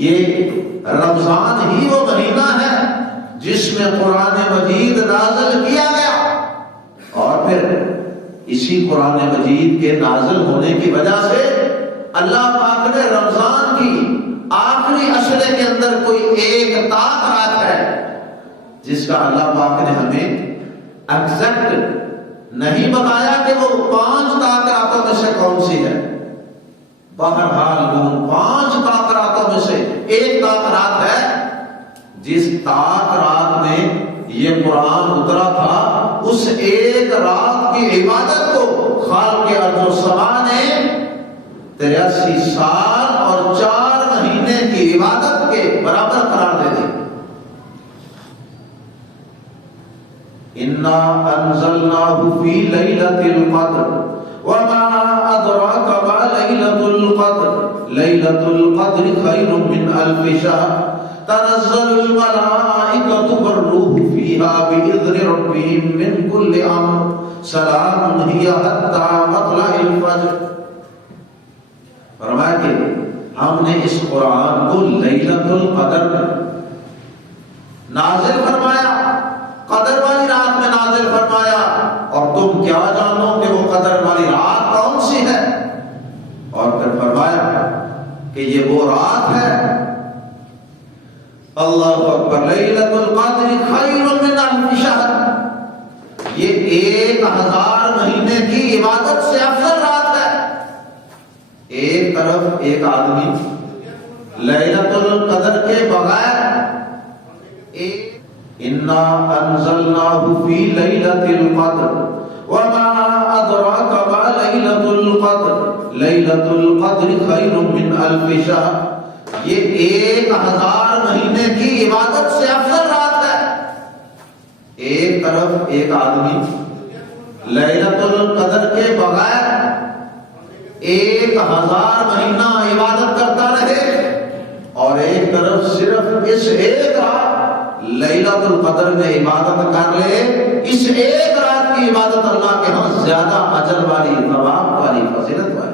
یہ رمضان ہی وہ مہینہ ہے جس میں قرآن مجید نازل کیا گیا، اور پھر اسی قرآن مجید کے نازل ہونے کی وجہ سے اللہ پاک نے رمضان کی آخری عشرے کے اندر کوئی ایک طاق رات ہے جس کا اللہ پاک نے ہمیں ایگزیکٹ نہیں بتایا کہ وہ 5 طاق راتوں میں سے کون سی ہے۔ بہرحال وہ 5 طاق راتوں میں سے ایک طاق رات ہے جس طاق رات میں یہ قرآن اترا تھا۔ اس ایک رات کی عبادت کو خالق ارض و سما نے 83 سال اور 4 مہینے کی عبادت کے برابر قرار دے دی۔ انا انزلناہ فی لیلۃ القدر وما ادراک ما لیلۃ القدر لیلۃ القدر خیر من الف شہر تنزل الملائکۃ والروح فیہا بإذن ربہم من کل امر سلام ہی حتی مطلع الفجر۔ فرمایا کہ ہم نے اس قرآن کو لیلۃ القدر میں نازل فرمایا، قدر والی رات میں نازل فرمایا، اور تم کیا جانو کہ وہ قدر والی رات کون سی ہے؟ اور پھر فرمایا کہ یہ وہ رات ہے، اللہ اکبر، لیلۃ القدر خیر من الف شہر، یہ 1000 مہینے کی عبادت سے افضل رات ہے۔ ایک طرف ایک آدمی لیلۃ القدر کے بغیر انا انزلناہ فی لیلۃ القدر وما ادراک ما لیلۃ القدر لیلۃ القدر خیر من الف شہر، یہ 1000 مہینے کی عبادت سے افضل رات ہے۔ ایک طرف ایک آدمی لیلۃ القدر کے بغیر 1000 مہینہ عبادت کرتا رہے، اور ایک طرف صرف اس ایک رات لیلۃ القدر میں عبادت کر لے، اس ایک رات کی عبادت اللہ کے ہاں زیادہ اجر والی، ثواب والی، فضیلت والی۔